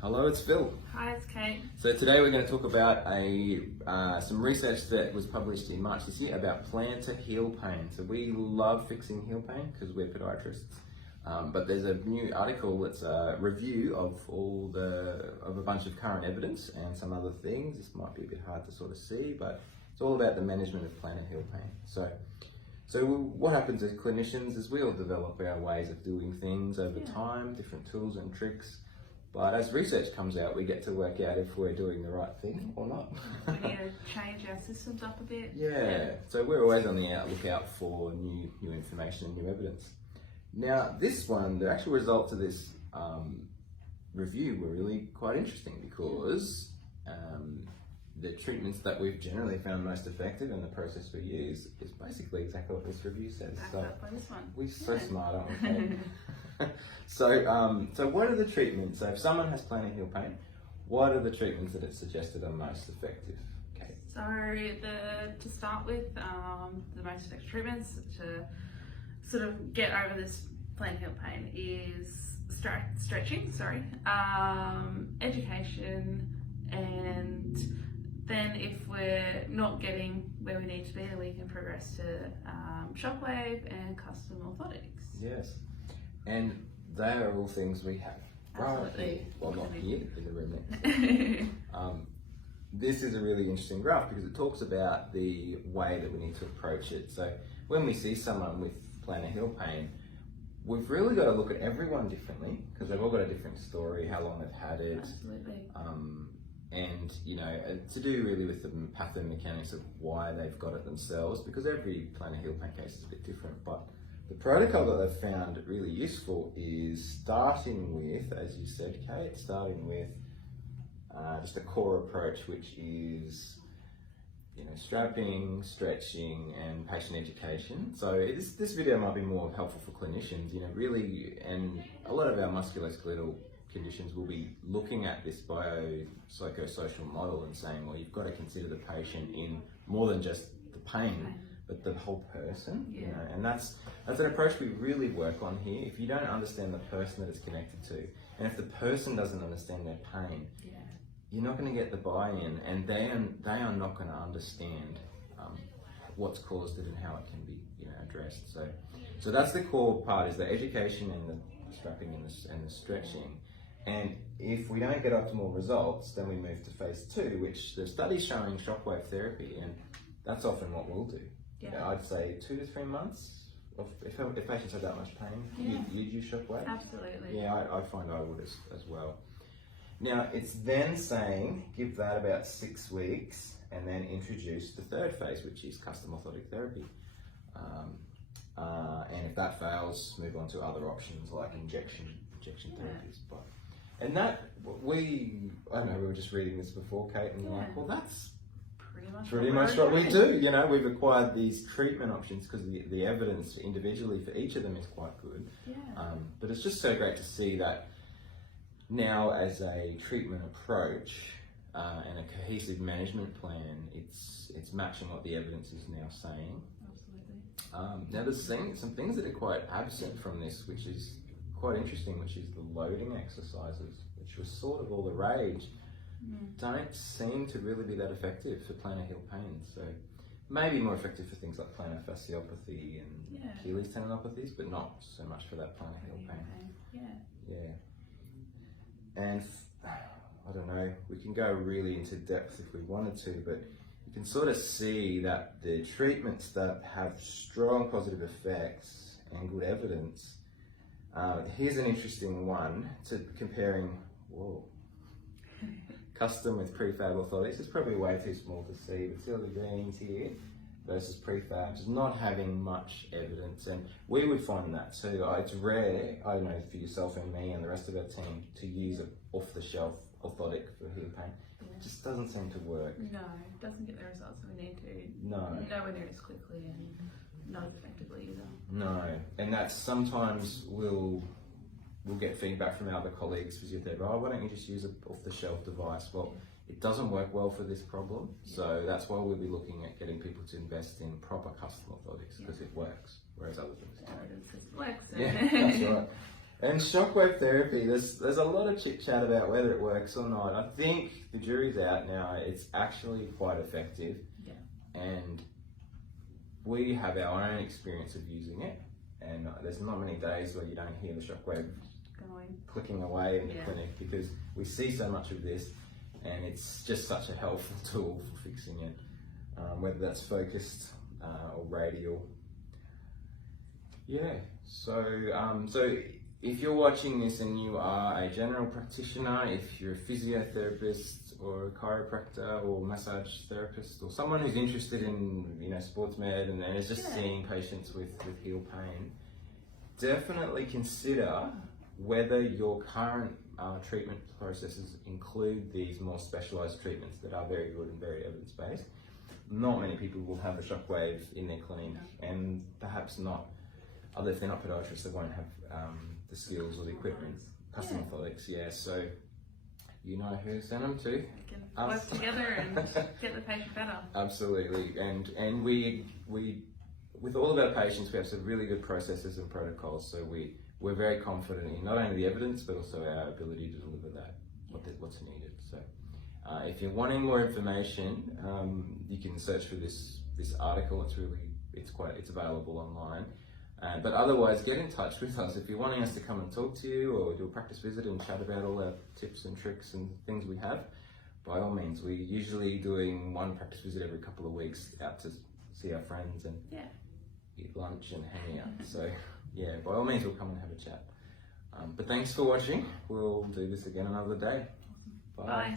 Hello, it's Phil. Hi, it's Kate. So today we're going to talk about some research that was published in March this year about plantar heel pain. So we love fixing heel pain because we're podiatrists. But there's a new article that's a review of a bunch of current evidence and some other things. This might be a bit hard to sort of see, but it's all about the management of plantar heel pain. So what happens as clinicians is we all develop our ways of doing things over time, different tools and tricks. But as research comes out, we get to work out if we're doing the right thing or not. We need to change our systems up a bit. Yeah, so we're always on the lookout for new information and new evidence. Now, this one, the actual results of this review were really quite interesting because the treatments that we've generally found most effective and the process we use is basically exactly what this review says. Backed up by this one. We're so smart, aren't we, Kate? So what are the treatments? So if someone has plantar heel pain, what are the treatments that it's suggested are most effective? Okay. So to start with, the most effective treatments to sort of get over this plantar heel pain is stretching, education, and then if we're not getting where we need to be, then we can progress to shockwave and custom orthotics. Yes. And they are all things we have. Absolutely. Right here. Well, not here, in the room next. This is a really interesting graph because it talks about the way that we need to approach it. So when we see someone with plantar heel pain, we've really got to look at everyone differently because they've all got a different story, how long they've had it. Absolutely. And to do really with the pathomechanics of why they've got it themselves, because every plantar heel pain case is a bit different. But the protocol that they've found really useful is starting with, as you said, Kate, just a core approach, which is strapping, stretching, and patient education. So this video might be more helpful for clinicians, really, and a lot of our musculoskeletal conditions will be looking at this biopsychosocial model and saying, well, you've got to consider the patient in more than just the pain, but the whole person. And that's an approach we really work on here. If you don't understand the person that it's connected to, and if the person doesn't understand their pain, you're not going to get the buy-in, and they are not going to understand what's caused it and how it can be addressed. So that's the core part, is the education and the strapping and the stretching. And if we don't get optimal results, then we move to phase 2, which the study's showing shockwave therapy, and that's often what we'll do. I'd say 2 to 3 months. If patients have that much pain, you'd use shockwave? Absolutely. Yeah, I find I would as well. Now, it's then saying give that about 6 weeks and then introduce the third phase, which is custom orthotic therapy. And if that fails, move on to other options like injection therapies. I don't know, we were just reading this before, Kate, and we're like, well, that's pretty much what we do. We've acquired these treatment options because the evidence individually for each of them is quite good. But it's just so great to see that now, as a treatment approach and a cohesive management plan, it's matching what the evidence is now saying. Absolutely. Now, there's some things that are quite absent from this, which is quite interesting, which is the loading exercises, which was sort of all the rage. Don't seem to really be that effective for plantar heel pain. So maybe more effective for things like plantar fasciopathy and Achilles tendinopathies, but not so much for that plantar heel pain. And I don't know, we can go really into depth if we wanted to, but you can sort of see that the treatments that have strong positive effects and good evidence. Here's an interesting one to comparing, custom with prefab orthotics. It's probably way too small to see, but see all the greens here versus prefabs, not having much evidence. And we would find that too. It's rare, I know, for yourself and me and the rest of our team to use an off-the-shelf orthotic for heel pain. It just doesn't seem to work. No, it doesn't get the results that we need to. No. Nowhere near as quickly and not as effectively either. No, and that's sometimes we'll get feedback from our other colleagues, physiotherapists, why don't you just use an off-the-shelf device? Well, it doesn't work well for this problem, so that's why we'll be looking at getting people to invest in proper custom orthotics, because it works, whereas other things don't. Evidence works. Yeah, that's right. And shockwave therapy, there's a lot of chit chat about whether it works or not. I think the jury's out now. It's actually quite effective. Yeah. And we have our own experience of using it. And there's not many days where you don't hear the shockwave clicking away in the clinic, because we see so much of this, and it's just such a helpful tool for fixing it, whether that's focused or radial. Yeah, so if you're watching this and you are a general practitioner, if you're a physiotherapist or a chiropractor or massage therapist, or someone who's interested in sports med and is just seeing patients with heel pain, definitely consider whether your current treatment processes include these more specialised treatments that are very good and very evidence-based. Not many people will have a shockwave in their clinic, and perhaps not. If they're not podiatrists, they won't have the skills or the equipment. Custom orthotics, so you know who to send them to. We can work together and get the patient better. Absolutely, and we with all of our patients, we have some really good processes and protocols. So we're very confident in not only the evidence but also our ability to deliver that what's needed. So if you're wanting more information, you can search for this article. It's available online. But otherwise, get in touch with us if you're wanting us to come and talk to you or do a practice visit and chat about all our tips and tricks and things we have. By all means, we're usually doing one practice visit every couple of weeks out to see our friends and eat lunch and hang out. So by all means, we'll come and have a chat. But thanks for watching. We'll do this again another day. Bye. Bye.